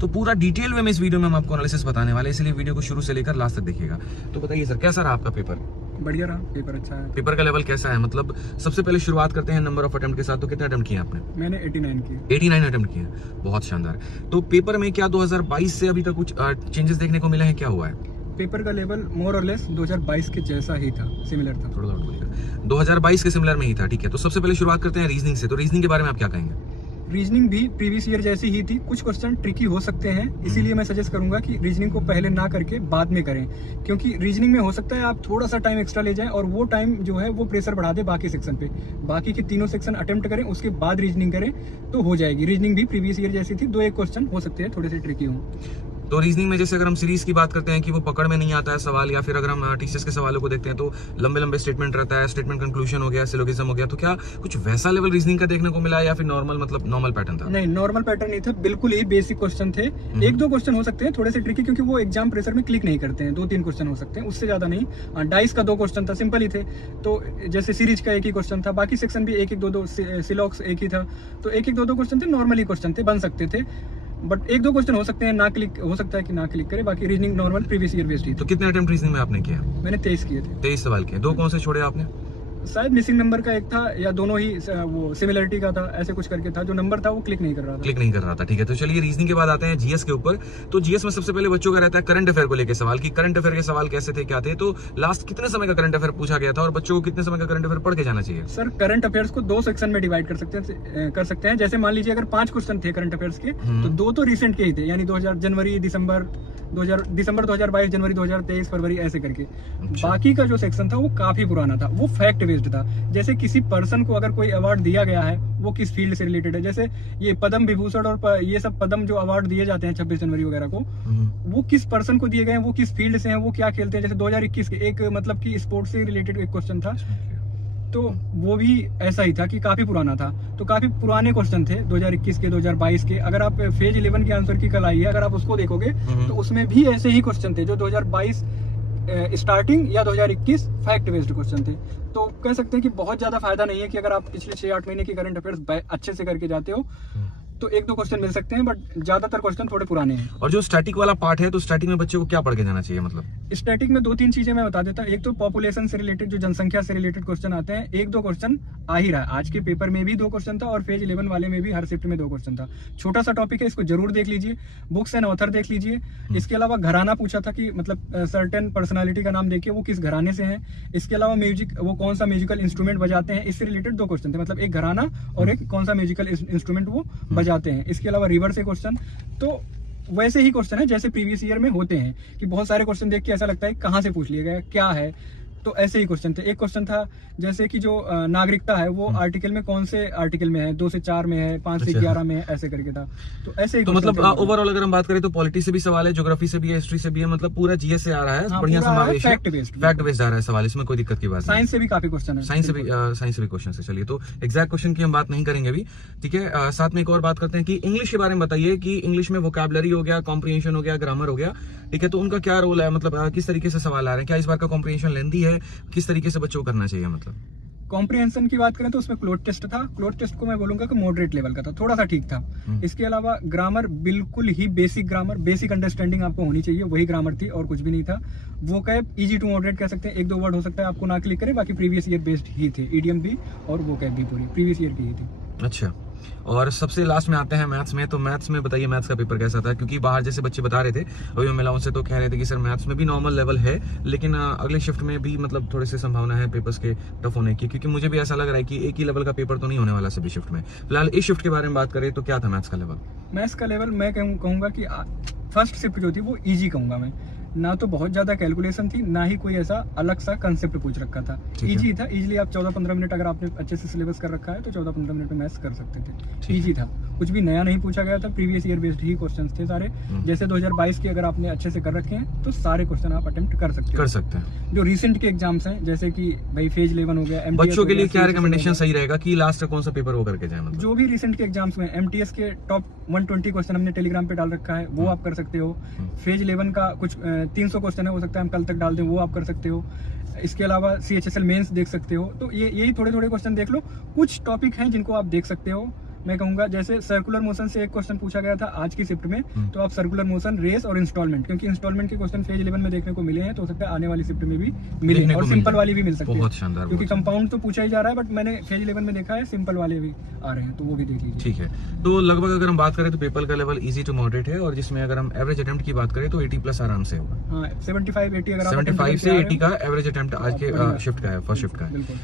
तो पूरा डिटेल में इस वीडियो में हम आपको एनालिसिस बताने वाले हैं, इसलिए वीडियो को शुरू से लेकर लास्ट तक देखिएगा। तो बताइए सर, कैसा रहा आपका पेपर? बढ़िया रहा, पेपर अच्छा है। पेपर का लेवल कैसा है? मतलब सबसे पहले शुरुआत करते हैं नंबर ऑफ अटेम्प्ट के साथ। तो कितने अटेम्प्ट किए आपने? मैंने 89 किए। 89 अटेम्प्ट किए, बहुत शानदार। तो पेपर में क्या 2022 से अभी तक कुछ चेंजेस देखने को मिले हैं? क्या हुआ है? पेपर का लेवल मोर और लेस 2022 के जैसा ही था, सिमिलर था। थोड़ा और बोलिएगा। 2022 के सिमिलर में ही था, ठीक है। तो सबसे पहले शुरुआत करते हैं रीजनिंग से। तो रीजनिंग के बारे में आप क्या कहेंगे? रीजनिंग भी प्रीवियस ईयर जैसी ही थी, कुछ क्वेश्चन ट्रिकी हो सकते हैं, इसीलिए मैं सजेस्ट करूंगा कि रीजनिंग को पहले ना करके बाद में करें, क्योंकि रीजनिंग में हो सकता है आप थोड़ा सा टाइम एक्स्ट्रा ले जाएं और वो टाइम जो है वो प्रेशर बढ़ा दे बाकी सेक्शन पे। बाकी के तीनों सेक्शन अटेम्प्ट करें, उसके बाद रीजनिंग करें तो हो जाएगी। रीजनिंग भी प्रीवियस ईयर जैसी थी, 2-1 क्वेश्चन हो सकते हैं थोड़े से ट्रिकी हों। तो रीजनिंग में जैसे अगर हम सीरीज की बात करते हैं कि वो पकड़ में नहीं आता है सवाल, या फिर अगर हम टीचर्स के सवालों को देखते हैं तो लंबे लंबे स्टेटमेंट रहता है, स्टेटमेंट कंक्लूजन हो गया, सिलोगिज्म हो गया, तो क्या कुछ वैसा लेवल रीजनिंग का देखने को मिला या फिर नॉर्मल, मतलब नॉर्मल पैटर्न था? नहीं, नॉर्मल पैटर्न नहीं था, बिल्कुल ही बेसिक क्वेश्चन थे। 1-2 क्वेश्चन हो सकते हैं थोड़े से ट्रिकी, क्योंकि वो एग्जाम प्रेशर में क्लिक नहीं करते हैं। 2-3 क्वेश्चन हो सकते हैं, उससे ज्यादा नहीं। डाइस का 2 क्वेश्चन था, सिंपल ही थे। तो जैसे सीरीज का 1 ही क्वेश्चन था, बाकी सेक्शन भी 1-1, 2-2, सिलॉक्स 1 ही था, तो 1-1, 2-2 क्वेश्चन थे, नॉर्मली क्वेश्चन थे, बन सकते थे। बट 1-2 क्वेश्चन हो सकते हैं ना क्लिक, हो सकता है कि ना क्लिक करे। बाकी reasoning normal previous year based ही था। तो कितने अटेम्प्ट रीजनिंग में आपने किया? मैंने 23 किए थे। 23 सवाल किए। 2 कौन से छोड़े आपने? शायद मिसिंग नंबर का 1 था, या दोनों ही वो सिमिलरिटी का था, ऐसे कुछ करके था। जो नंबर था वो क्लिक नहीं कर रहा था। क्लिक नहीं कर रहा था, ठीक है। तो चलिए रीजनिंग के बाद आते हैं जीएस के ऊपर। तो जीएस में सबसे पहले बच्चों का रहता है करंट अफेयर को लेकर सवाल, कि करंट अफेयर के सवाल कैसे थे, क्या थे। तो लास्ट कितने समय का करंट अफेयर पूछा गया था और बच्चों को कितने समय का करंट अफेयर पढ़ के जाना चाहिए? सर, करंट अफेयर्स को 2 सेक्शन में डिवाइड कर सकते हैं। जैसे मान लीजिए अगर 5 क्वेश्चन थे करंट अफेयर्स के, तो 2 तो रिसेंट के ही थे, यानी 2000 जनवरी, दिसंबर 2022, जनवरी 2023, फरवरी, ऐसे करके। बाकी का जो सेक्शन था वो काफी पुराना था, वो फैक्ट बेस्ड था। जैसे किसी पर्सन को अगर कोई अवार्ड दिया गया है, वो किस फील्ड से रिलेटेड है। जैसे ये पद्म विभूषण और ये सब पद्म जो अवार्ड दिए जाते हैं 26 जनवरी वगैरह को, वो किस पर्सन को दिए गए हैं, वो किस फील्ड से हैं, वो क्या खेलते हैं। जैसे 2021 के एक, मतलब कि स्पोर्ट्स से रिलेटेड एक क्वेश्चन था, तो वो भी ऐसा ही था कि काफी पुराना था। तो काफी पुराने क्वेश्चन थे 2021 के, 2022 के। अगर आप फेज 11 की आंसर की कल आई है, अगर आप उसको देखोगे तो उसमें भी ऐसे ही क्वेश्चन थे, जो 2022 स्टार्टिंग या 2021 फैक्ट बेस्ड क्वेश्चन थे। तो कह सकते हैं कि बहुत ज्यादा फायदा नहीं है कि अगर आप पिछले 6-8 महीने की करंट अफेयर्स अच्छे से करके जाते हो तो 1-2 क्वेश्चन मिल सकते हैं, बट ज्यादातर क्वेश्चन थोड़े पुराने हैं। और जो स्टैटिक वाला पार्ट है, तो स्टैटिक में बच्चे को क्या पढ़ के जाना चाहिए? मतलब स्टैटिक में 2-3 चीजें मैं बता देता हूँ। एक तो पॉपुलेशन से रिलेटेड, जो जनसंख्या से रिलेटेड क्वेश्चन आते हैं, 1-2 क्वेश्चन आ ही रहा है। आज के पेपर में भी 2 क्वेश्चन था, और फेज 11 वाले में भी हर शिफ्ट में 2 क्वेश्चन था। छोटा सा टॉपिक है, इसको जरूर देख लीजिए। बुक्स एंड ऑथर देख लीजिए। इसके अलावा घराना पूछा था, कि मतलब सर्टेन पर्सनालिटी का नाम देखिए, वो किस घराने से है। इसके अलावा म्यूजिक, वो कौन सा म्यूजिकल इंस्ट्रूमेंट बजाते हैं, इससे रिलेटेड 2 क्वेश्चन थे। मतलब एक घराना और एक कौन सा म्यूजिकल इंस्ट्रूमेंट वो बजाते हैं। इसके अलावा रिवर से क्वेश्चन। तो वैसे ही क्वेश्चन है जैसे प्रीवियस ईयर में होते हैं, कि बहुत सारे क्वेश्चन देख के ऐसा लगता है कहाँ से पूछ लिया गया, क्या है। तो ऐसे ही क्वेश्चन थे। एक क्वेश्चन था जैसे कि जो नागरिकता है, वो आर्टिकल में कौन से आर्टिकल में है, 2 से 4 में है, 5 से 11 में है, ऐसे करके था। तो ऐसे ही तो मतलब ओवरऑल अगर हम बात करें तो पॉलिटी से भी सवाल है, ज्योग्राफी से भी है, हिस्ट्री से भी है, मतलब पूरा जीएस से आ रहा है। बढ़िया समावेश है, फैक्ट बेस्ड आ रहा है सवाल, इसमें कोई दिक्कत की बात नहीं। साइंस से भी काफी क्वेश्चन है, साइंस से भी क्वेश्चन है। चलिए, तो एग्जैक्ट क्वेश्चन की हम बात नहीं करेंगे अभी, ठीक है। साथ में एक और बात करते हैं कि इंग्लिश के बारे में बताइए, कि इंग्लिश में वोकैबुलरी हो गया, कॉम्प्रिहेंशन हो गया, ग्रामर हो गया, ठीक है। तो उनका क्या रोल है, मतलब किस तरीके से सवाल आ रहे हैं, क्या इस बार का कॉम्प्रिहेंशन लेंथी है, किस तरीके से बच्चों को करना चाहिए? मतलब कॉम्प्रिहेंशन की बात करें तो उसमें क्लोज टेस्ट था। क्लोज टेस्ट को मैं बोलूंगा कि मॉडरेट लेवल का था, थोड़ा सा ठीक था। इसके अलावा ग्रामर बिल्कुल ही बेसिक ग्रामर, बेसिक अंडरस्टैंडिंग आपको होनी चाहिए, वही ग्रामर थी और कुछ भी नहीं था। वो कैब इजी टू मॉडरेट कह सकते हैं, 1-2 वर्ड हो सकता है आपको ना क्लिक करे, बाकी प्रीवियस ईयर बेस्ड ही थे। ईडीएम भी और वो कैब भी पूरी प्रीवियस ईयर की ही थी। अच्छा, और सबसे लास्ट में आते हैं मैथ्स में। तो मैथ्स में बताइए, मैथ्स का पेपर कैसा था? क्योंकि बाहर जैसे बच्चे बता रहे थे, अभी मैं मिला उनसे, तो कह रहे थे कि सर मैथ्स में भी नॉर्मल लेवल है, लेकिन अगले शिफ्ट में भी मतलब थोड़ी सी संभावना है पेपर्स के टफ होने की। क्योंकि मुझे भी ऐसा लग रहा है कि एक ही लेवल का पेपर तो नहीं होने वाला सभी शिफ्ट में। फिलहाल इस शिफ्ट के बारे में बात करें तो क्या था मैथ्स का लेवल? मैथ्स का लेवल मैं कहूँगा कि फर्स्ट शिफ्ट जो थी वो ईजी कहूँगा मैं। ना तो बहुत ज्यादा कैलकुलेशन थी, ना ही कोई ऐसा अलग सा कंसेप्ट पूछ रखा था। इजी था, इजीली आप 14-15 मिनट अगर आपने अच्छे से सिलेबस कर रखा है तो 14-15 मिनट में मैथ्स कर सकते थे। इजी था, कुछ भी नया नहीं पूछा गया था, प्रीवियस ईयर बेस्ड ही क्वेश्चंस थे सारे। जैसे 2022 के अगर आपने अच्छे से कर रखे हैं तो सारे क्वेश्चन आप अटेम्प्ट कर सकते हैं। जो रिसेंट के एग्जाम्स हैं, जैसे कि भाई फेज 11 हो गया, बच्चों के लिए क्या रिकमेंडेशन सही रहेगा कि लास्ट कौन सा पेपर वो करके जाए? मतलब जो भी रिसेंट के एग्जाम्स में एमटीएस के टॉप 120 क्वेश्चन हमने टेलीग्राम पे डाल रखा है, वो आप कर सकते हो। फेज 11 का कुछ 300 क्वेश्चन है, हो सकता है हम कल तक डाल दें, वो आप कर सकते हो। इसके अलावा CHSL मेंस देख सकते हो। तो यही थोड़े थोड़े क्वेश्चन देख लो। कुछ टॉपिक हैं जिनको आप देख सकते हो, मैं कहूंगा जैसे सर्कुलर मोशन से एक क्वेश्चन पूछा गया था आज की शिफ्ट में, तो आप सर्कुलर मोशन, रेस और इंस्टॉलमेंट, क्योंकि इंस्टॉलमेंट के क्वेश्चन फेज 11 में देखने को मिले हैं, तो हो सकता है आने वाली शिफ्ट में भी मिले देखने को और मिल सिंपल जाए। वाली भी मिल सकती है। बहुत शानदार, क्योंकि बहुत कंपाउंड तो पूछा ही जा रहा है, बट मैंने फेज 11 में देखा है सिंपल वाले भी आ रहे हैं, तो वो भी देख लीजिए। ठीक है। तो लगभग अगर हम बात करें तो पेपर का लेवल इजी टू मॉडरेट है, और जिसमें अगर हम एवरेज अटेम्प्ट की बात करें तो 80+ आराम से होगा। हाँ 75-80 अगर आप 75 attempt से करके आ रहे 80 का एवरेज अटेम्प्ट आज के बढ़िया। शिफ्ट का है, फर्स्ट शिफ्ट का है। बिल्कुल।